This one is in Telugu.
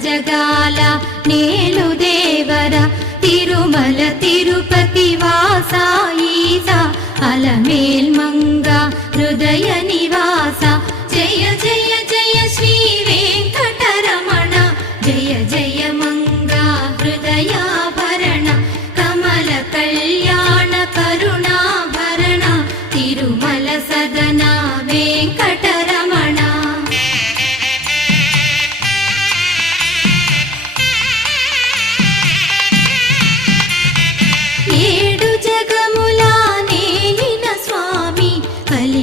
జగాల నేలు దేవర తిరుమల తిరుపతి వాసా ఈసా అలమేల్ మంగ హృదయ నివాస జయ జయ జయ శ్రీ వెంకటరమణ జయ జయ మంగ హృదయాభరణ కమల కళ్యాణ కరుణాభరణ తిరుమల సదన వెంకట